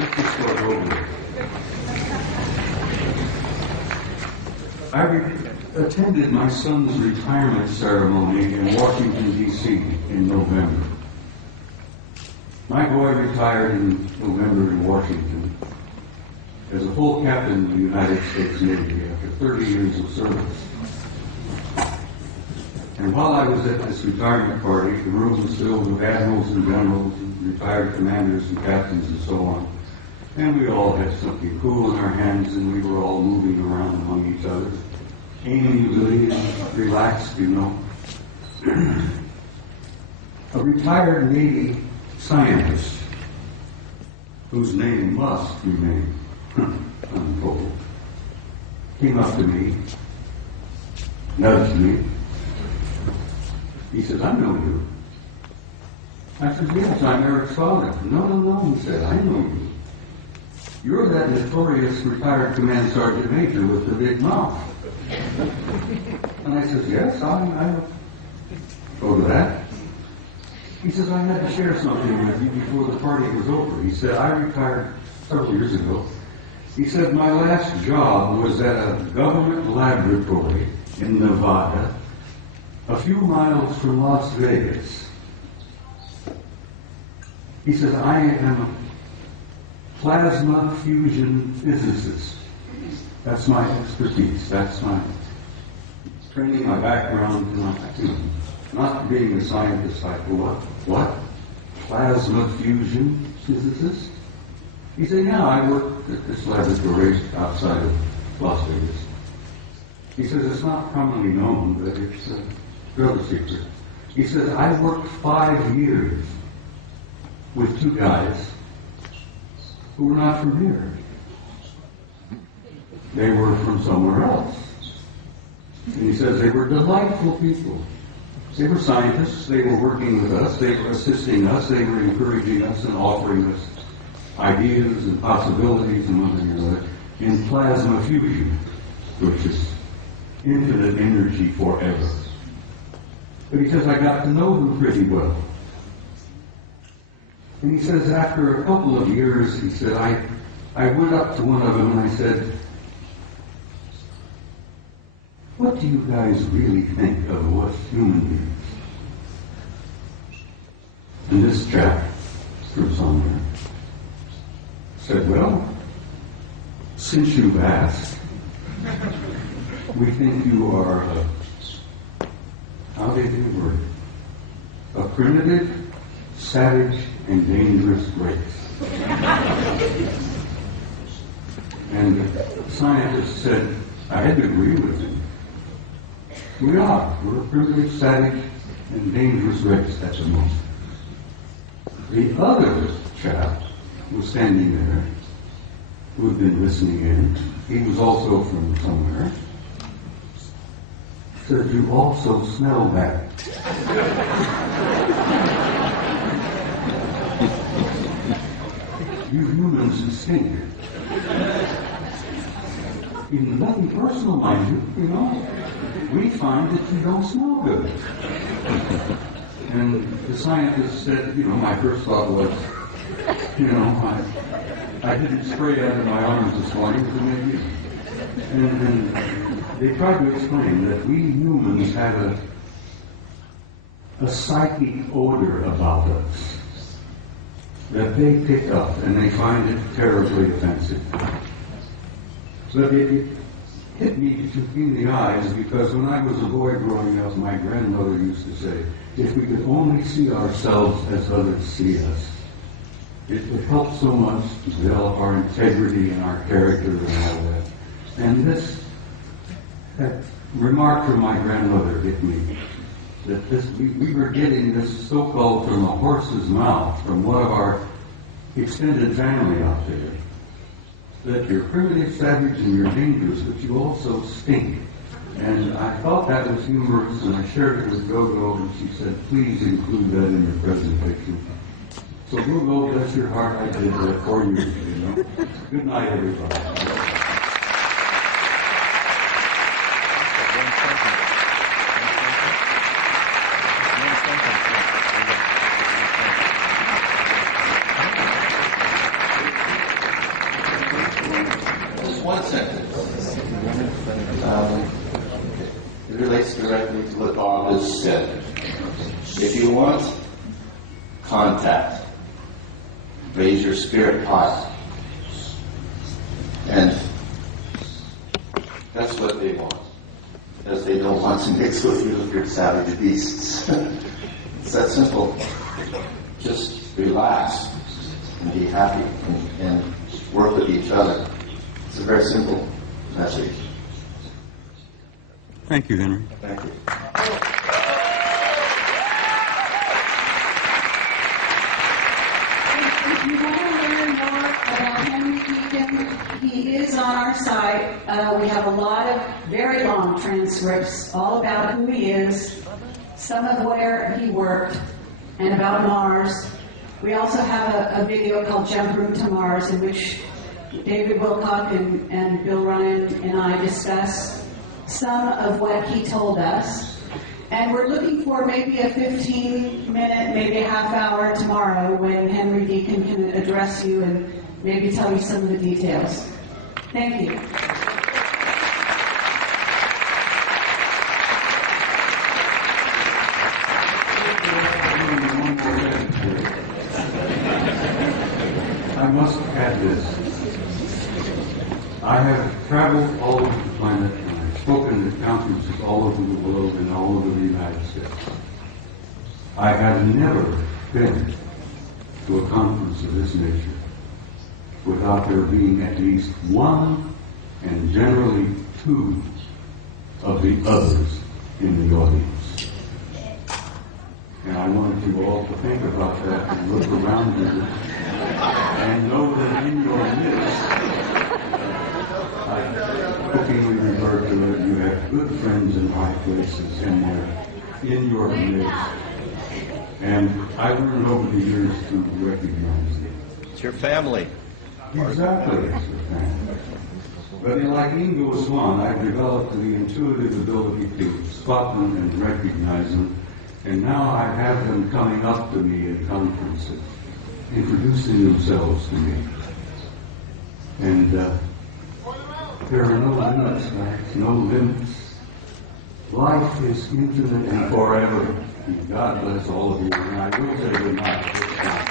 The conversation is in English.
Let's just start over. I attended my son's retirement ceremony in Washington, D.C. in November. My boy retired in November in Washington as a full captain in the United States Navy after 30 years of service. And while I was at this retirement party, the room was filled with admirals and generals and retired commanders and captains and so on. And we all had something cool in our hands, and we were all moving around among each other, amiably and relaxed, you know. A retired Navy scientist, whose name must remain untold, came up to me, nudged me. He said, "I know you." I said, "Yes, I'm Eric's father." "No, he said, "I know you. You're that notorious retired command sergeant major with the big mouth." And I said, "Yes, I go to that." He says, "I had to share something with you before the party was over." He said, "I retired several years ago." He said, "My last job was at a government laboratory in Nevada, a few miles from Las Vegas." He says, "I am a plasma fusion physicist. That's my expertise. That's my training, my background, not being a scientist. I thought, what? Plasma fusion physicist?" He said, "Yeah, I work at this laboratory outside of Las Vegas." He says, "It's not commonly known, but it's a real secret." He says, "I worked 5 years with 2 guys who were not from here. They were from somewhere else." And he says they were delightful people. They were scientists. They were working with us. They were assisting us. They were encouraging us and offering us ideas and possibilities and one thing or another in plasma fusion, which is infinite energy forever. But he says, "I got to know them pretty well." And he says, after a couple of years, he said, I went up to one of them and I said, "What do you guys really think of us human beings?" And this chap, from somewhere, said, "Well, since you've asked, we think you are how they do word, a primitive, savage, and dangerous race." And the scientist said, I had to agree with him. We are. We're a primitive, savage, and dangerous race at the most. The other chap was standing there, who had been listening in. He was also from somewhere. Said, "You also smell bad." "You humans stink." Nothing personal, mind you, We find that you don't smell good. And the scientist said, my first thought was, I didn't spray out of my arms this morning, so maybe. And they tried to explain that we humans have a psychic odor about us that they pick up, and they find it terribly offensive. But it hit me in the eyes because when I was a boy growing up, my grandmother used to say, if we could only see ourselves as others see us, it would help so much to develop our integrity and our character and all that. And that remark from my grandmother hit me, that we were getting this so-called from a horse's mouth, from one of our extended family out there, that you're primitive, savage, and you're dangerous, but you also stink. And I thought that was humorous, and I shared it with Gogo, and she said, "Please include that in your presentation." So Gogo, bless your heart, I did that for you, Good night, everybody. If you want contact, raise your spirit high. And that's what they want. Because they don't want to mix with you with your savage beasts. It's that simple. Just relax and be happy and work with each other. It's a very simple message. Thank you, Henry. Thank you. If you want to learn more about Henry Deacon, he is on our site. We have a lot of very long transcripts all about who he is, some of where he worked, and about Mars. We also have a video called Jump Room to Mars, in which David Wilcock and Bill Ryan and I discuss some of what he told us. And we're looking for maybe a 15-minute, maybe a half hour tomorrow when Henry Deacon can address you and maybe tell you some of the details. Thank you. I must add this. I have traveled all over the planet and I've spoken at conferences all over the world and all over the United States. I have never been to a conference of this nature without there being at least one and generally two of the others in the audience. And I wanted you all to think about that and look around you and know that in your midst, I jokingly refer to it, you have good friends in high places and they're in your midst. And I've learned over the years to recognize them. It's your family. Exactly, it's your family. But like Ingo Swan, I've developed the intuitive ability to spot them and recognize them. And now I have them coming up to me at conferences, introducing themselves to me. And there are no limits, guys, no limits. Life is infinite and forever. God bless all of you. And I will say good night.